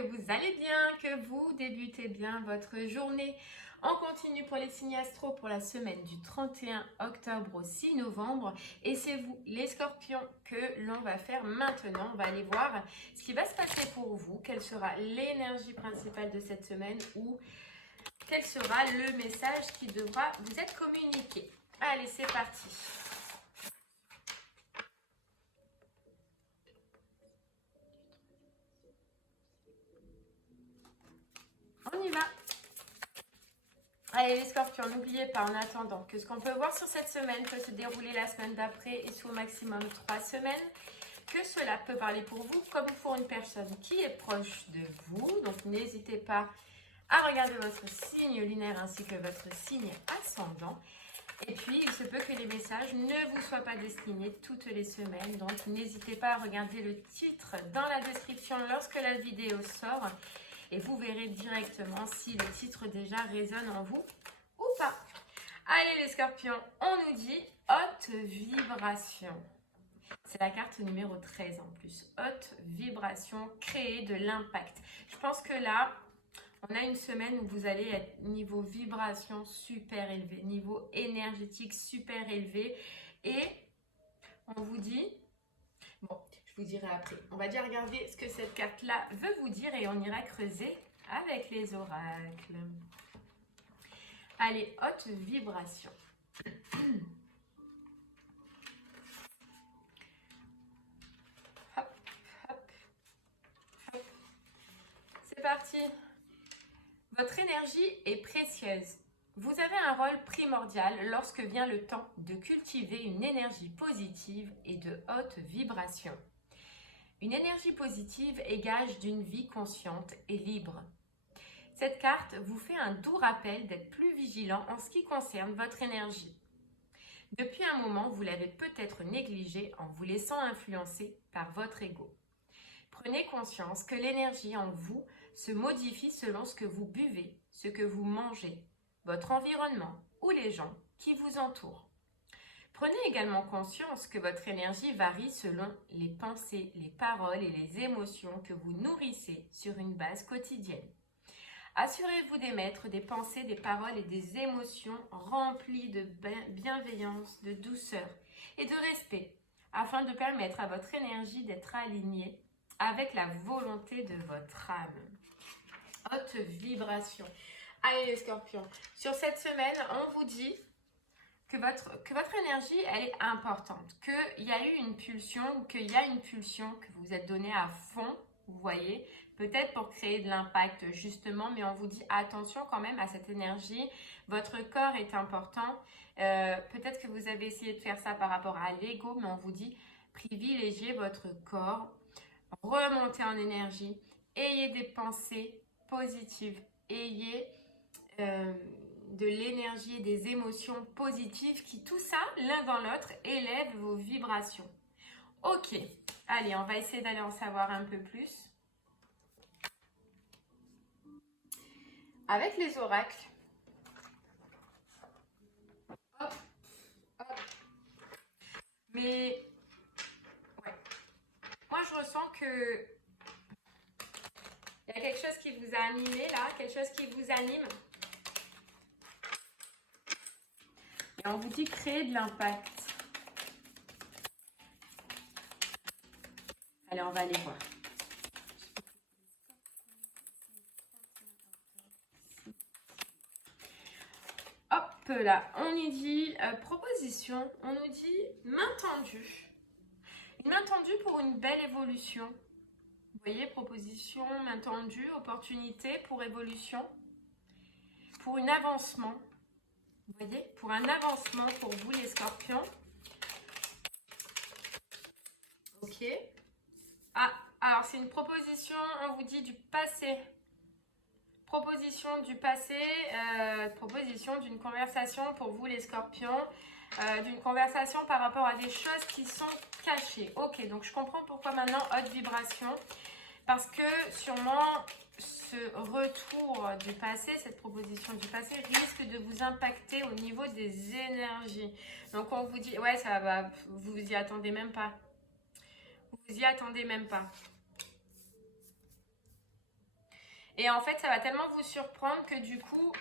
que vous allez bien, que vous débutez bien votre journée. On continue pour les signes astro pour la semaine du 31 octobre au 6 novembre. Et c'est vous, les scorpions, que l'on va faire maintenant. On va aller voir ce qui va se passer pour vous, quelle sera l'énergie principale de cette semaine ou quel sera le message qui devra vous être communiqué. Allez, c'est parti. On y va. Allez les scorpions, n'oubliez pas en attendant que ce qu'on peut voir sur cette semaine peut se dérouler la semaine d'après et sous au maximum 3 semaines. Que cela peut parler pour vous comme pour une personne qui est proche de vous. Donc n'hésitez pas à regarder votre signe lunaire ainsi que votre signe ascendant. Et puis, il se peut que les messages ne vous soient pas destinés toutes les semaines. Donc, n'hésitez pas à regarder le titre dans la description lorsque la vidéo sort. Et vous verrez directement si le titre déjà résonne en vous ou pas. Allez les scorpions, on nous dit haute vibration. C'est la carte numéro 13 en plus. Haute vibration, créer de l'impact. Je pense que là, on a une semaine où vous allez être niveau vibration super élevé, niveau énergétique super élevé. Et on vous dit, bon, je vous dirai après. On va déjà regarder ce que cette carte-là veut vous dire et on ira creuser avec les oracles. Allez, haute vibration. Hop, hop, hop. C'est parti. Votre énergie est précieuse. Vous avez un rôle primordial lorsque vient le temps de cultiver une énergie positive et de haute vibration. Une énergie positive est gage d'une vie consciente et libre. Cette carte vous fait un doux rappel d'être plus vigilant en ce qui concerne votre énergie. Depuis un moment, vous l'avez peut-être négligée en vous laissant influencer par votre ego. Prenez conscience que l'énergie en vous se modifie selon ce que vous buvez, ce que vous mangez, votre environnement ou les gens qui vous entourent. Prenez également conscience que votre énergie varie selon les pensées, les paroles et les émotions que vous nourrissez sur une base quotidienne. Assurez-vous d'émettre des pensées, des paroles et des émotions remplies de bienveillance, de douceur et de respect afin de permettre à votre énergie d'être alignée avec la volonté de votre âme. Haute vibration. Allez les scorpions, sur cette semaine, on vous dit que votre énergie, elle est importante, qu'il y a eu une pulsion, qu'il y a une pulsion que vous êtes donnée à fond, vous voyez, peut-être pour créer de l'impact justement, mais on vous dit attention quand même à cette énergie, votre corps est important, peut-être que vous avez essayé de faire ça par rapport à l'ego, mais on vous dit privilégiez votre corps, remontez en énergie, ayez des pensées positives, ayez de l'énergie et des émotions positives qui, tout ça, l'un dans l'autre, élève vos vibrations. Ok, allez, on va essayer d'aller en savoir un peu plus. Avec les oracles, hop, hop. Mais, ouais, moi je ressens que il y a quelque chose qui vous a animé là, quelque chose qui vous anime. Et on vous dit créer de l'impact. Allez, on va aller voir. Hop là, on nous dit proposition, on nous dit main tendue. Une main tendue pour une belle évolution. Vous voyez, proposition, main tendue, opportunité pour évolution, pour un avancement. Vous voyez, pour un avancement pour vous les scorpions. Ok. Ah, alors c'est une proposition, on vous dit du passé. Proposition du passé, proposition d'une conversation pour vous les scorpions, d'une conversation par rapport à des choses qui sont cachées. Ok, donc je comprends pourquoi maintenant haute vibration, parce que sûrement ce retour du passé, cette proposition du passé risque de vous impacter au niveau des énergies. Donc on vous dit, ouais ça va, vous y attendez même pas. Vous y attendez même pas. Et en fait, ça va tellement vous surprendre que du coup,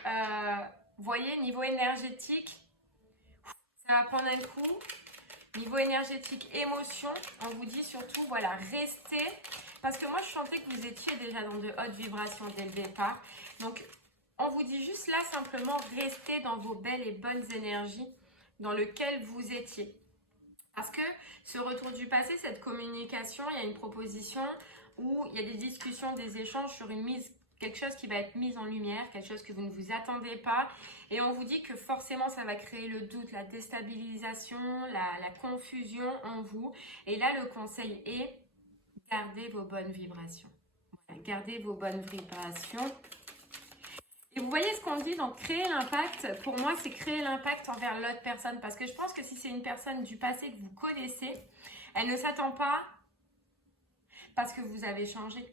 vous voyez, niveau énergétique, ça va prendre un coup. Niveau énergétique, émotion, on vous dit surtout, voilà, restez. Parce que moi, je sentais que vous étiez déjà dans de hautes vibrations dès le départ. Donc, on vous dit juste là, simplement, restez dans vos belles et bonnes énergies dans lesquelles vous étiez. Parce que ce retour du passé, cette communication, il y a une proposition où il y a des discussions, des échanges sur une mise, quelque chose qui va être mis en lumière, quelque chose que vous ne vous attendez pas. Et on vous dit que forcément, ça va créer le doute, la déstabilisation, la confusion en vous. Et là, le conseil est, gardez vos bonnes vibrations. Voilà, gardez vos bonnes vibrations. Et vous voyez ce qu'on dit, donc créer l'impact, pour moi, c'est créer l'impact envers l'autre personne. Parce que je pense que si c'est une personne du passé que vous connaissez, elle ne s'attend pas parce que vous avez changé.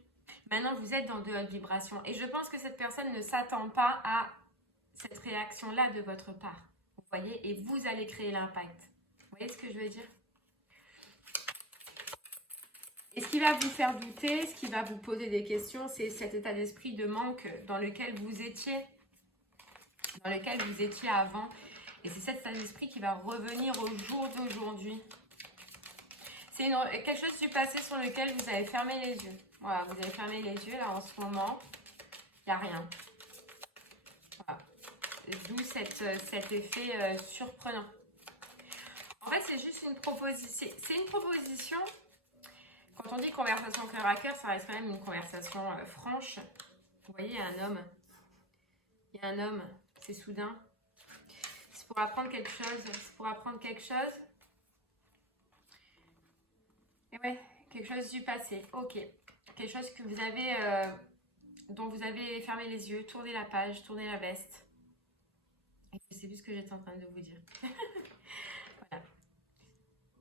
Maintenant, vous êtes dans de hautes vibrations. Et je pense que cette personne ne s'attend pas à cette réaction-là de votre part. Vous voyez, et vous allez créer l'impact. Vous voyez ce que je veux dire? Et ce qui va vous faire douter, ce qui va vous poser des questions, c'est cet état d'esprit de manque dans lequel vous étiez avant. Et c'est cet état d'esprit qui va revenir au jour d'aujourd'hui. C'est quelque chose du passé sur lequel vous avez fermé les yeux. Voilà, vous avez fermé les yeux là en ce moment. Il n'y a rien. Voilà. D'où cet effet surprenant. En fait, c'est juste une proposition. C'est une proposition. Quand on dit conversation cœur à cœur, ça reste quand même une conversation franche. Vous voyez, il y a un homme. Il y a un homme. C'est soudain. C'est pour apprendre quelque chose. C'est pour apprendre quelque chose. Et ouais, quelque chose du passé. Ok. Quelque chose que vous avez, dont vous avez fermé les yeux, tourné la page, tourné la veste. Et je sais plus ce que j'étais en train de vous dire. Voilà.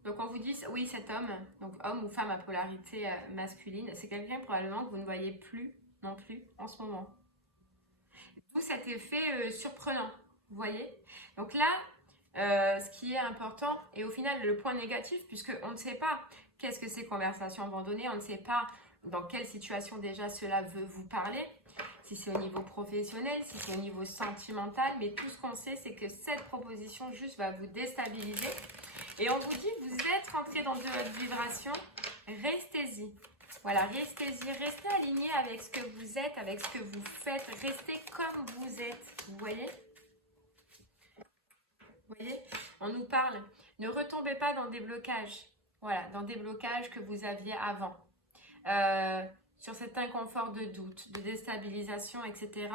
Donc on vous dit, oui, cet homme, donc homme ou femme à polarité masculine, c'est quelqu'un probablement que vous ne voyez plus non plus en ce moment. D'où cet effet surprenant, vous voyez. Donc là, ce qui est important, et au final le point négatif, puisqu'on ne sait pas qu'est-ce que c'est conversation abandonnée, on ne sait pas dans quelle situation déjà cela veut vous parler, si c'est au niveau professionnel, si c'est au niveau sentimental, mais tout ce qu'on sait, c'est que cette proposition juste va vous déstabiliser. Et on vous dit, vous êtes rentré dans de hautes vibrations, restez-y. Voilà, restez-y, restez aligné avec ce que vous êtes, avec ce que vous faites, restez comme vous êtes, vous voyez? Vous voyez? On nous parle, ne retombez pas dans des blocages, voilà, dans des blocages que vous aviez avant. Sur cet inconfort de doute, de déstabilisation, etc.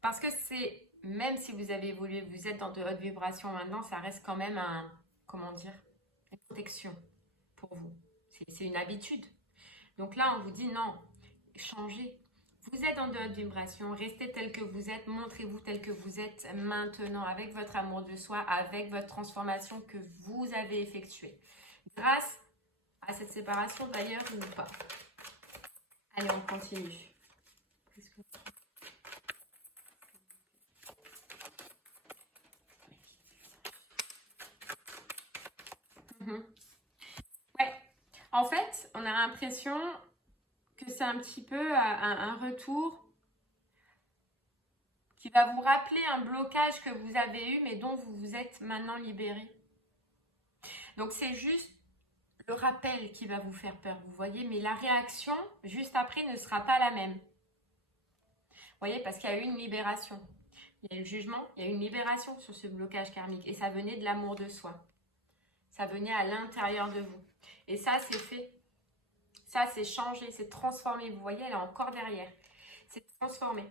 Parce que c'est, même si vous avez évolué, vous êtes dans de hautes vibrations maintenant, ça reste quand même un, comment dire, une protection pour vous. C'est une habitude. Donc là, on vous dit non, changez. Vous êtes dans de hautes vibrations, restez tel que vous êtes, montrez-vous tel que vous êtes maintenant, avec votre amour de soi, avec votre transformation que vous avez effectuée. Grâce à cette séparation d'ailleurs ou pas. Allez, on continue. Ouais, en fait, on a l'impression que c'est un petit peu un retour qui va vous rappeler un blocage que vous avez eu, mais dont vous vous êtes maintenant libéré. Donc, c'est juste le rappel qui va vous faire peur, vous voyez, mais la réaction, juste après, ne sera pas la même. Vous voyez, parce qu'il y a eu une libération. Il y a eu le jugement, il y a eu une libération sur ce blocage karmique. Et ça venait de l'amour de soi. Ça venait à l'intérieur de vous. Et ça, c'est fait. Ça, c'est changé, c'est transformé. Vous voyez, elle est encore derrière. C'est transformé.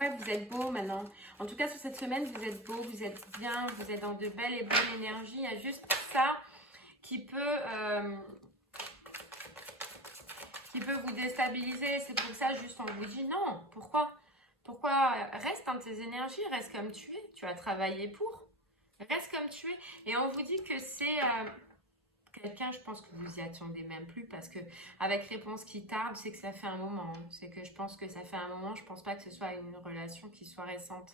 Ouais, vous êtes beau maintenant. En tout cas, sur cette semaine, vous êtes beau, vous êtes bien, vous êtes dans de belles et bonnes énergies. Il y a juste ça qui peut vous déstabiliser. C'est pour ça, juste, on vous dit non. Pourquoi? Pourquoi? Reste dans tes énergies, reste comme tu es. Tu as travaillé pour. Reste comme tu es. Et on vous dit que c'est quelqu'un, je pense que vous y attendez même plus parce que avec réponse qui tarde, c'est que ça fait un moment. C'est que je pense que ça fait un moment. Je pense pas que ce soit une relation qui soit récente.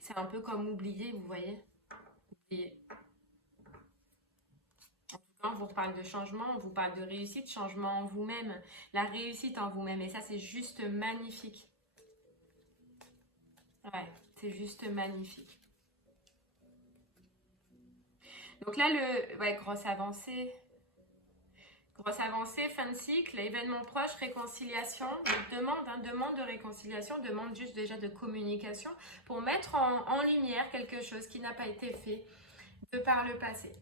C'est un peu comme oublier, vous voyez. Oublier. En tout cas, on vous parle de changement, on vous parle de réussite, changement en vous-même, la réussite en vous-même. Et ça, c'est juste magnifique. Ouais, c'est juste magnifique. Donc là, grosse avancée. Grosse avancée, fin de cycle, événement proche, réconciliation. Donc demande de réconciliation, demande juste déjà de communication pour mettre en lumière quelque chose qui n'a pas été fait de par le passé.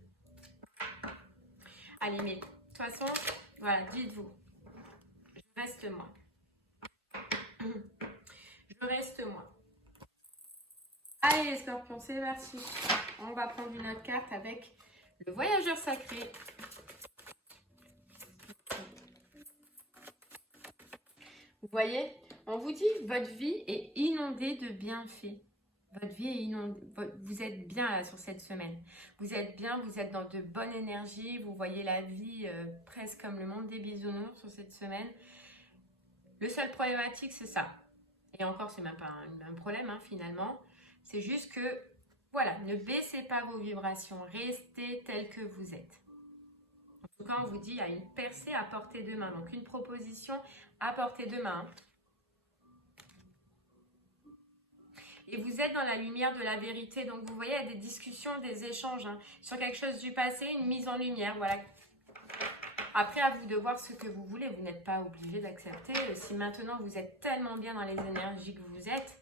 Allez, mais de toute façon, voilà, dites-vous, je reste moi. Je reste moi. Allez les scorpions, c'est parti. On va prendre une autre carte avec le voyageur sacré. Vous voyez, on vous dit votre vie est inondée de bienfaits. Votre vie est inondée. Vous êtes bien là sur cette semaine. Vous êtes bien, vous êtes dans de bonnes énergies. Vous voyez la vie presque comme le monde des bisounours sur cette semaine. Le seul problématique, c'est ça. Et encore, c'est même pas un problème hein, finalement. C'est juste que, voilà, ne baissez pas vos vibrations. Restez tel que vous êtes. En tout cas, on vous dit, il y a une percée à portée de main. Donc, une proposition à portée de main. Et vous êtes dans la lumière de la vérité. Donc, vous voyez, il y a des discussions, des échanges hein, sur quelque chose du passé, une mise en lumière. Voilà. Après, à vous de voir ce que vous voulez. Vous n'êtes pas obligé d'accepter. Si maintenant, vous êtes tellement bien dans les énergies que vous êtes,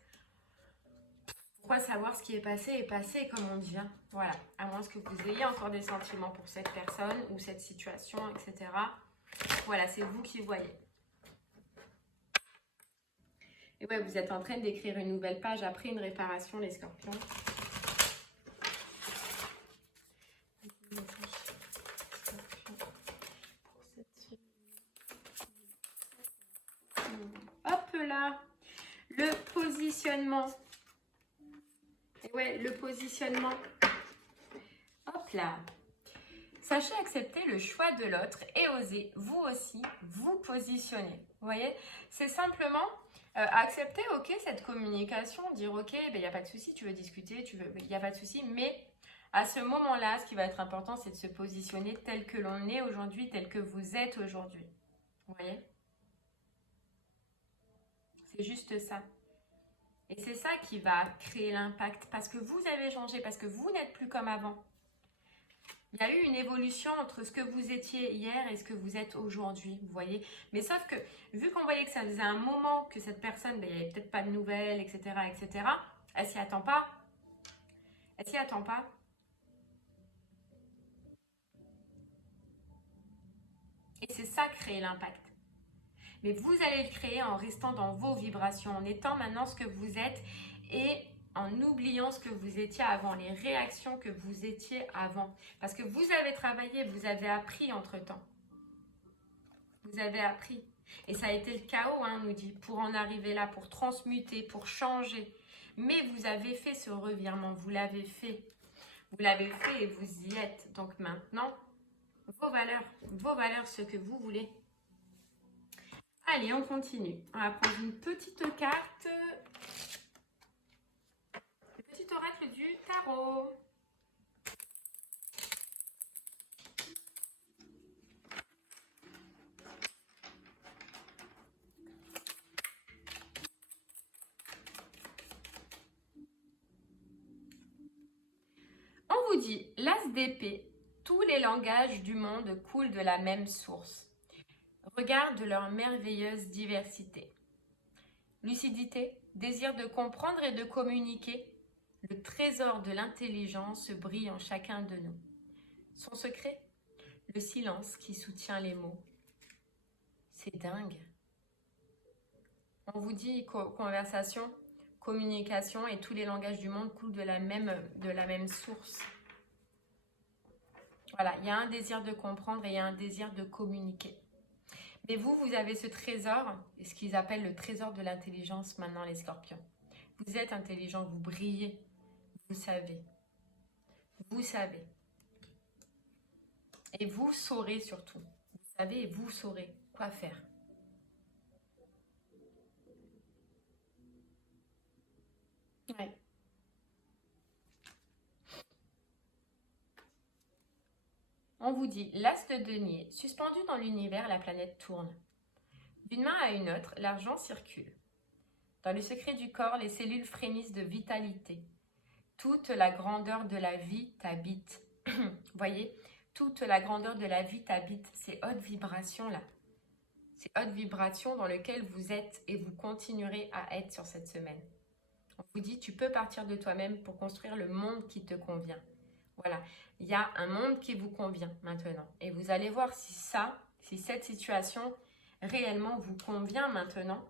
pourquoi savoir ce qui est passé, comme on dit. Hein. Voilà. À moins que vous ayez encore des sentiments pour cette personne ou cette situation, etc. Voilà, c'est vous qui voyez. Et ouais, vous êtes en train d'écrire une nouvelle page après une réparation, les scorpions. Hop là, le positionnement. Et ouais, le positionnement. Hop là. Sachez accepter le choix de l'autre et osez, vous aussi, vous positionner. Vous voyez, c'est simplement accepter, ok, cette communication, dire, ok, il n'y a pas de souci, tu veux discuter, il n'y a pas de souci, mais à ce moment-là, ce qui va être important, c'est de se positionner tel que l'on est aujourd'hui, tel que vous êtes aujourd'hui. Vous voyez? C'est juste ça. Et c'est ça qui va créer l'impact, parce que vous avez changé, parce que vous n'êtes plus comme avant. Il y a eu une évolution entre ce que vous étiez hier et ce que vous êtes aujourd'hui, vous voyez. Mais sauf que, vu qu'on voyait que ça faisait un moment que cette personne, il n'y avait peut-être pas de nouvelles, etc., etc., elle s'y attend pas. Elle s'y attend pas. Et c'est ça créer l'impact. Mais vous allez le créer en restant dans vos vibrations, en étant maintenant ce que vous êtes et en oubliant ce que vous étiez avant, les réactions que vous étiez avant. Parce que vous avez travaillé, vous avez appris entre-temps. Vous avez appris. Et ça a été le chaos, hein, on nous dit, pour en arriver là, pour transmuter, pour changer. Mais vous avez fait ce revirement, vous l'avez fait. Vous l'avez fait et vous y êtes. Donc maintenant, vos valeurs, ce que vous voulez. Allez, on continue. On va prendre une petite carte. Le petit oracle du tarot. On vous dit, l'as d'épée, tous les langages du monde coulent de la même source. Regarde leur merveilleuse diversité. Lucidité, désir de comprendre et de communiquer. Le trésor de l'intelligence brille en chacun de nous. Son secret, le silence qui soutient les mots. C'est dingue. On vous dit conversation, communication et tous les langages du monde coulent de la même source. Voilà, il y a un désir de comprendre et il y a un désir de communiquer. Mais vous avez ce trésor, ce qu'ils appellent le trésor de l'intelligence maintenant, les scorpions. Vous êtes intelligent, vous brillez, vous savez. Vous savez. Et vous saurez surtout. Vous savez et vous saurez quoi faire. Ouais. On vous dit l'as de denier, suspendu dans l'univers, la planète tourne. D'une main à une autre, l'argent circule. Dans le secret du corps, les cellules frémissent de vitalité. Toute la grandeur de la vie t'habite. Voyez, toute la grandeur de la vie t'habite. Ces hautes vibrations-là. Ces hautes vibrations dans lesquelles vous êtes et vous continuerez à être sur cette semaine. On vous dit, tu peux partir de toi-même pour construire le monde qui te convient. Voilà, il y a un monde qui vous convient maintenant. Et vous allez voir si cette situation réellement vous convient maintenant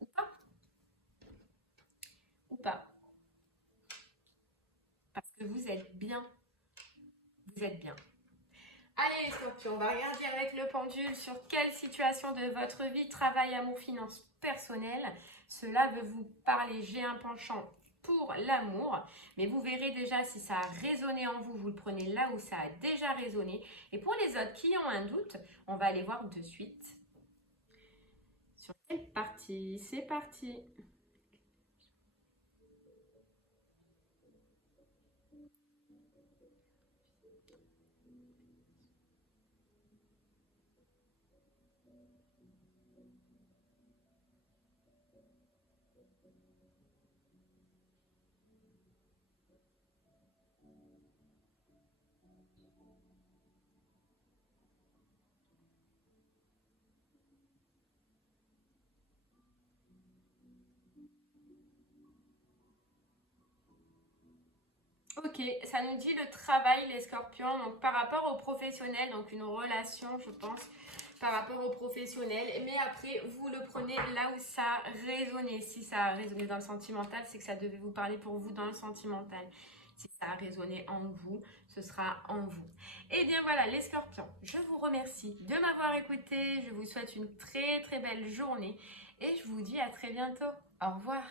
ou pas. Ou pas. Parce que vous êtes bien. Vous êtes bien. Allez les scorpions, on va regarder avec le pendule sur quelle situation de votre vie, travail, amour, finances, personnel. Cela veut vous parler, j'ai un penchant pour l'amour, mais vous verrez déjà si ça a résonné en vous, vous le prenez là où ça a déjà résonné. Et pour les autres qui ont un doute, on va aller voir de suite. Sur quelle partie? C'est parti. Ok, ça nous dit le travail, les scorpions, donc par rapport au professionnel, donc une relation, je pense, par rapport au professionnel. Mais après, vous le prenez là où ça a résonné. Si ça a résonné dans le sentimental, c'est que ça devait vous parler pour vous dans le sentimental. Si ça a résonné en vous, ce sera en vous. Et bien voilà, les scorpions, je vous remercie de m'avoir écouté. Je vous souhaite une très très belle journée et je vous dis à très bientôt. Au revoir.